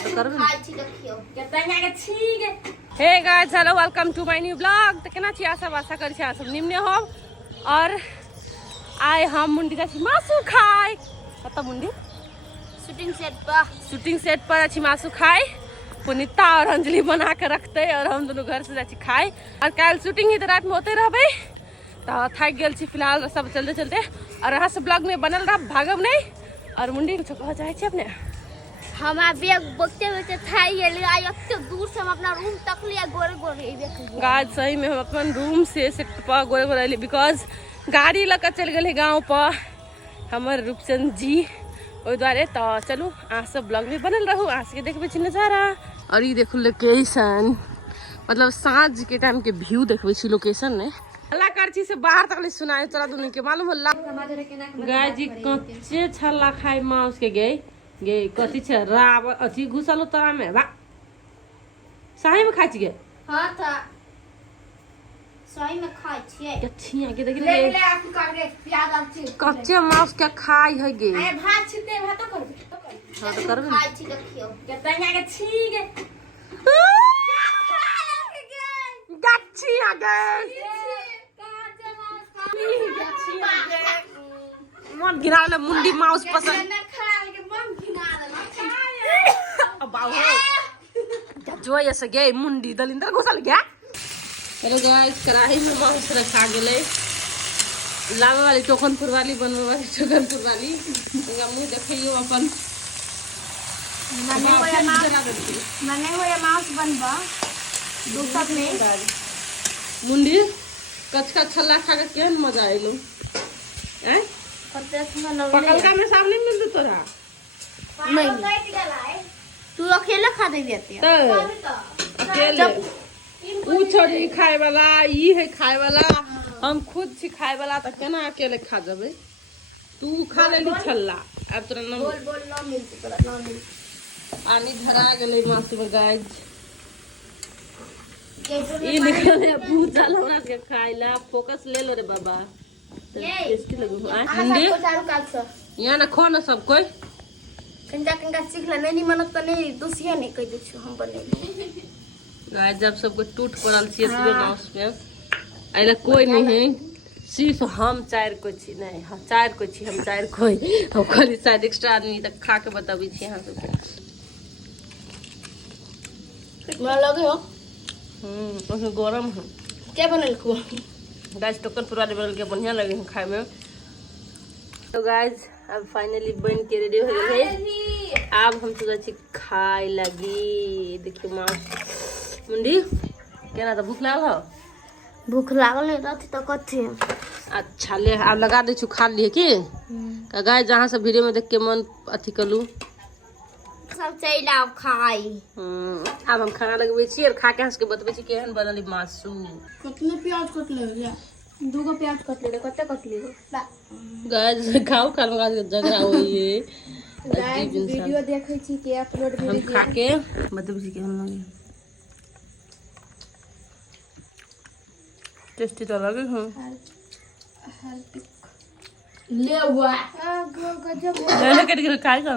Hey guys hello welcome to my new blog. तो केना छी आशा करै छी सब निम्न हो। और आइ हम मुंडी जा छी मासु खाय। कत मुंडी शूटिंग सेट पर अच्छी मासु खाए। पुनीता और अंजलि बना के रखते और हम दोनों घर से जा छी खाए। और कल शूटिंग ही तो रात में होते रहबे तो थक गए छी फिलहाल सब चलते चलते। और यहाँ से ब्लॉग में बनल रहा भागब नहीं। और मुंडी कुछ कह चाहे छी अपने हम बैग बकते थाई आई एते दूर से हम अपना रूम तक लिया गोरे गोरे गाज सही में हम अपन रूम से सेक्टर पर गोरे गोरे अली बिकॉज गाड़ी लेकर चल गए गाँव पर हमारे रूपचंद जी ओहि द्वारे। तो चलू अहाँ सब ब्लॉग में बनल रहू अहाँ सबके देखबे छी नजारा। और ये देखो लोकेशन मतलब साँझ के टाइम के व्यू देखबे छी लोकेशन ने हल्ला करची से बाहर तक ले सुनाए तोरा दुनु के मालूम होला। गाय जी कच्चे छल्ला खाई माउस के गए गे कथी छ राव अथी घुसल तोरा में बा सही में खाई छी गे। हां था सही में खाई छिए कच्ची आके देख ले ले आप कर के प्याज आप छी कच्चे माउस के खाई है गे। ए भात छिते भात करबे हां तो करबे खाई छी देखियो के तनिया के छी गे गच्ची आ गए मन गिराले मुंडी माउस पसंद जो ऐसे गए मुंडी दलिंदर घुसल गया। हेलो गाइस कढ़ाई में माउस रखा गेले लावे वाली टोकनपुर वाली बनवे वाली टोकनपुर वाली इनका मुंह देखियो अपन मने होया माउस बनबा दूसर में मुंडी कचका छल्ला खा के केहन मजा आइलो हैं कते सुना लग पकलका में सामने मिल दे तोरा नहीं तू अकेले खा दे देती है तो अकेले ऊ छोड़ी खाए वाला ई है खाए वाला हम खुद छी खाए वाला त केना अकेले खा जबे तू खा लेली छल्ला अब तोरा न बोल ना मिलती तोरा ना मिल पानी धरा गेले मासु में गाइस ई निकले भूजल हमरा के खाइला फोकस ले लो रे बाबा टेस्टी लगो आ मुंडी चालू काट से यहाँ ना खो ना सब कोई कंगा सीख ले नहीं मनत त नहीं दोसिया नहीं कह दे छु हम बने गाइस जब सबको टूट पड़ल छी इसके माउस पे आइला कोई नहीं है सिर्फ हम चार को छी नहीं हम चार को छी हम चार कोई हम खाली शायद एक्स्ट्रा आदमी तक खा के बताबी छी यहां सबके मला लगे हो उसमें गरम है क्या बनल खो गाइस टोकन पुराने बनल के बढ़िया लगे हैं खाए में। तो गाइस अब फाइनली बन के रेडी हो गए है। अब हम सोचा छी खाए लगी देखियो माउस मुंडी केना त भूख लागल हो भूख लागल रहती तो कथि अच्छा ले अब लगा दे छु खा लिए की का गाइस जहां से वीडियो में देख के मन अथी कलू सब चल आओ खाई अब हम खाना लगबे छी और खा के हंस के बतबे छी केहन बनली मासु। कितने प्याज कट ले गया दूगो प्याज कट ले कते कट ले गाइस खाओ खा लगा के झगड़ा होई है गाइस वीडियो देखे छी के अपलोड में हम खा के बतबे छी केहन लगी टेस्टी तो लगे हां ले हुआ गजब मैंने कट के खाए का